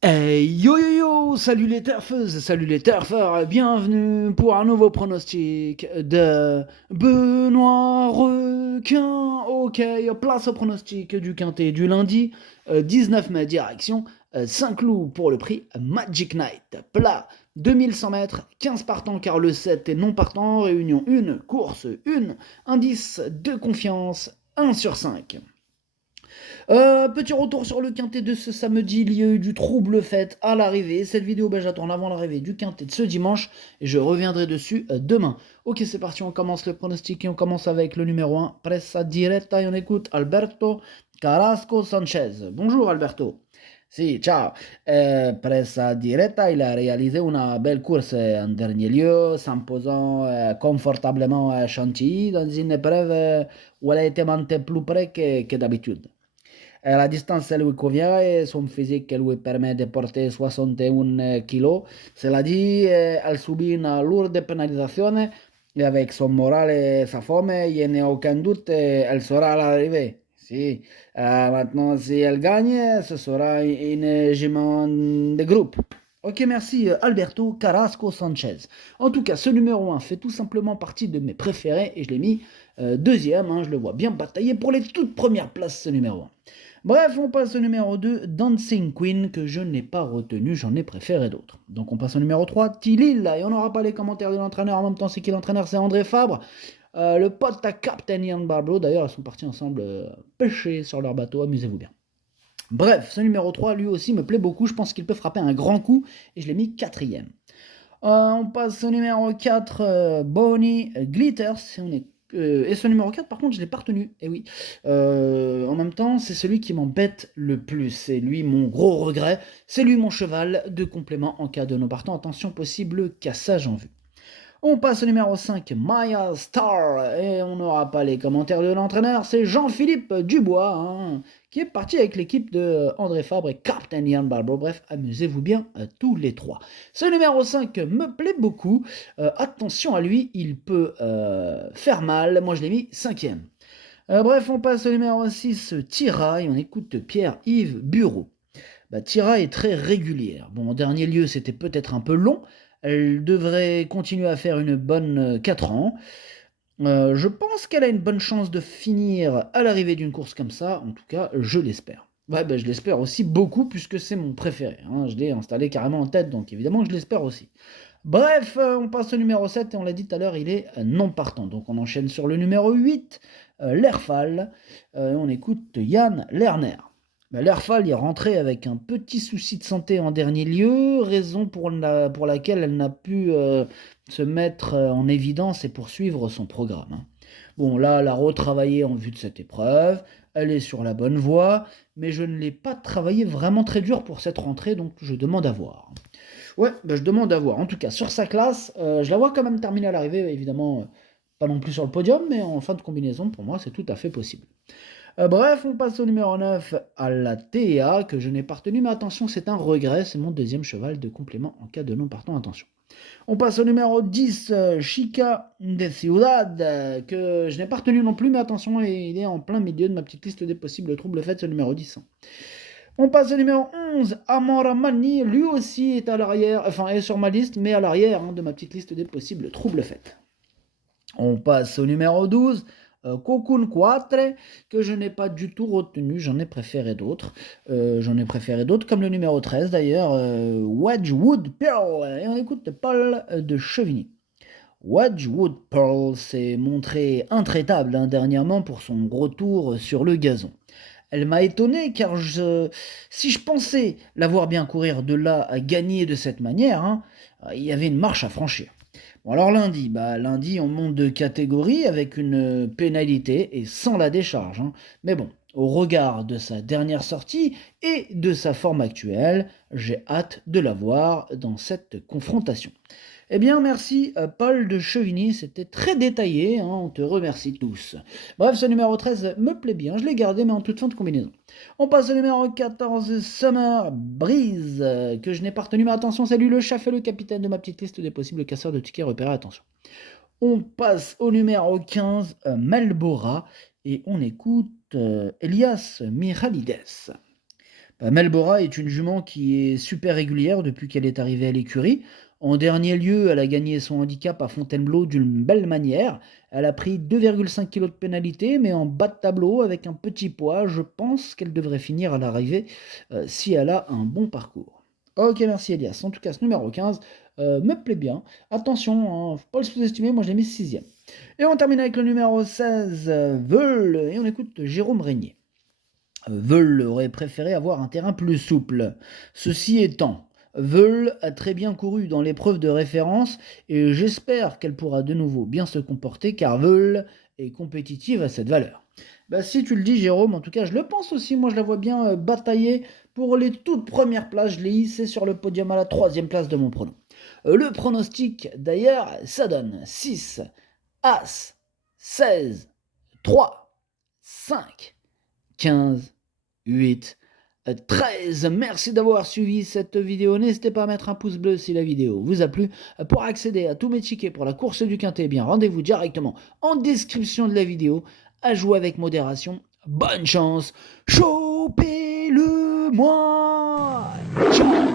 Hey yo yo yo, salut les turfeuses, salut les turfeurs, bienvenue pour un nouveau pronostic de Benoît Requin. Ok, place au pronostic du quintet du lundi 19 mai, direction Saint-Cloud pour le prix Magic Night. Plat 2100 mètres, 15 partants car le 7 est non partant, réunion 1, course 1, indice de confiance 1 sur 5. Petit retour sur le quintet de ce samedi, il y a eu du trouble fait à l'arrivée. Cette vidéo, j'attends avant l'arrivée du quintet de ce dimanche et je reviendrai dessus demain. Ok, c'est parti, on commence le pronostic et on commence avec le numéro 1, Pressa Diretta, et on écoute Alberto Carrasco Sanchez. Bonjour Alberto. Si, ciao. Pressa Diretta, il a réalisé une belle course en dernier lieu, s'imposant confortablement à Chantilly dans une épreuve où elle a été montée plus près que d'habitude. La distance elle lui convient et son physique lui permet de porter 61 kilos. Cela dit, elle subit une lourde pénalisation et avec son moral et sa forme, il n'y a aucun doute, elle sera à l'arrivée. Si. Maintenant, si elle gagne, ce sera une jument de groupe. Ok, merci Alberto Carrasco Sanchez. En tout cas, ce numéro 1 fait tout simplement partie de mes préférés et je l'ai mis deuxième. Je le vois bien batailler pour les toutes premières places, ce numéro 1. Bref, on passe au numéro 2, Dancing Queen, que je n'ai pas retenu, j'en ai préféré d'autres. Donc on passe au numéro 3, Tilil, et on n'aura pas les commentaires de l'entraîneur, en même temps c'est qui l'entraîneur, c'est André Fabre, le pote à Captain Ian Barbaro, d'ailleurs ils sont partis ensemble pêcher sur leur bateau, amusez-vous bien. Bref, ce numéro 3, lui aussi me plaît beaucoup, je pense qu'il peut frapper un grand coup, et je l'ai mis quatrième. On passe au numéro 4, Bonnie Glitters, et ce numéro 4, par contre, je ne l'ai pas retenu. Et oui. En même temps, c'est celui qui m'embête le plus. C'est lui mon gros regret. C'est lui mon cheval de complément en cas de non partant. Attention, possible cassage en vue. On passe au numéro 5, Maya Star, et on n'aura pas les commentaires de l'entraîneur, c'est Jean-Philippe Dubois, qui est parti avec l'équipe de André Fabre et Captain Ian Barbeau. Bref, amusez-vous bien tous les trois. Ce numéro 5 me plaît beaucoup, attention à lui, il peut faire mal, moi je l'ai mis cinquième. Bref, on passe au numéro 6, Tira, et on écoute Pierre-Yves Bureau. Tira est très régulière. Bon, en dernier lieu, c'était peut-être un peu long. Elle devrait continuer à faire une bonne 4 ans. Je pense qu'elle a une bonne chance de finir à l'arrivée d'une course comme ça. En tout cas, je l'espère. Ouais, je l'espère aussi beaucoup puisque c'est mon préféré. Je l'ai installé carrément en tête, donc évidemment je l'espère aussi. Bref, on passe au numéro 7 et on l'a dit tout à l'heure, il est non partant. Donc on enchaîne sur le numéro 8, l'Airfall. On écoute Yann Lerner. L'Airfall est rentrée avec un petit souci de santé en dernier lieu, raison pour laquelle elle n'a pu se mettre en évidence et poursuivre son programme. Bon, là, elle a retravaillé en vue de cette épreuve, elle est sur la bonne voie, mais je ne l'ai pas travaillé vraiment très dur pour cette rentrée, donc je demande à voir. Ouais, je demande à voir. En tout cas, sur sa classe, je la vois quand même terminer à l'arrivée, évidemment, pas non plus sur le podium, mais en fin de combinaison, pour moi, c'est tout à fait possible. Bref, on passe au numéro 9, à la TEA, que je n'ai pas retenu, mais attention, c'est un regret, c'est mon deuxième cheval de complément en cas de non partant, attention. On passe au numéro 10, Chica de Ciudad, que je n'ai pas retenu non plus, mais attention, il est en plein milieu de ma petite liste des possibles troubles faits, ce numéro 10. On passe au numéro 11, Amora Mani, lui aussi est à l'arrière, enfin est sur ma liste, mais à l'arrière de ma petite liste des possibles troubles faits. On passe au numéro 12, Cocoon 4, que je n'ai pas du tout retenu, j'en ai préféré d'autres. Comme le numéro 13 d'ailleurs, Wedgwood Pearl. Et on écoute Paul de Chevigny. Wedgwood Pearl s'est montrée intraitable dernièrement pour son retour sur le gazon. Elle m'a étonné car si je pensais la voir bien courir de là à gagner de cette manière, il y avait une marche à franchir. Bon alors lundi on monte de catégorie avec une pénalité et sans la décharge. Mais bon, au regard de sa dernière sortie et de sa forme actuelle, j'ai hâte de la voir dans cette confrontation. Eh bien, merci Paul de Chevigny, c'était très détaillé, on te remercie tous. Bref, ce numéro 13 me plaît bien, je l'ai gardé, mais en toute fin de combinaison. On passe au numéro 14, Summer Breeze, que je n'ai pas retenu, mais attention, c'est lui le chef et le capitaine de ma petite liste des possibles casseurs de tickets repérés, attention. On passe au numéro 15, Melbora, et on écoute Elias Miralides. Melbora est une jument qui est super régulière depuis qu'elle est arrivée à l'écurie. En dernier lieu, elle a gagné son handicap à Fontainebleau d'une belle manière. Elle a pris 2,5 kg de pénalité, mais en bas de tableau, avec un petit poids, je pense qu'elle devrait finir à l'arrivée si elle a un bon parcours. Ok, merci Elias. En tout cas, ce numéro 15 me plaît bien. Attention, faut pas le sous-estimer, moi je l'ai mis 6e. Et on termine avec le numéro 16, Veul, et on écoute Jérôme Régnier. Veul aurait préféré avoir un terrain plus souple. Ceci étant, Veul a très bien couru dans l'épreuve de référence et j'espère qu'elle pourra de nouveau bien se comporter car Veul est compétitive à cette valeur. Bah, si tu le dis Jérôme, en tout cas je le pense aussi, moi je la vois bien batailler pour les toutes premières places, je l'ai hissée sur le podium à la 3e place de mon pronom. Le pronostic d'ailleurs, ça donne 6, As, 16, 3, 5, 15, 8, 13. Merci d'avoir suivi cette vidéo. N'hésitez pas à mettre un pouce bleu si la vidéo vous a plu. Pour accéder à tous mes tickets pour la course du Quintet, eh bien rendez-vous directement en description de la vidéo. À jouer avec modération. Bonne chance. Chopez-le moi. Ciao.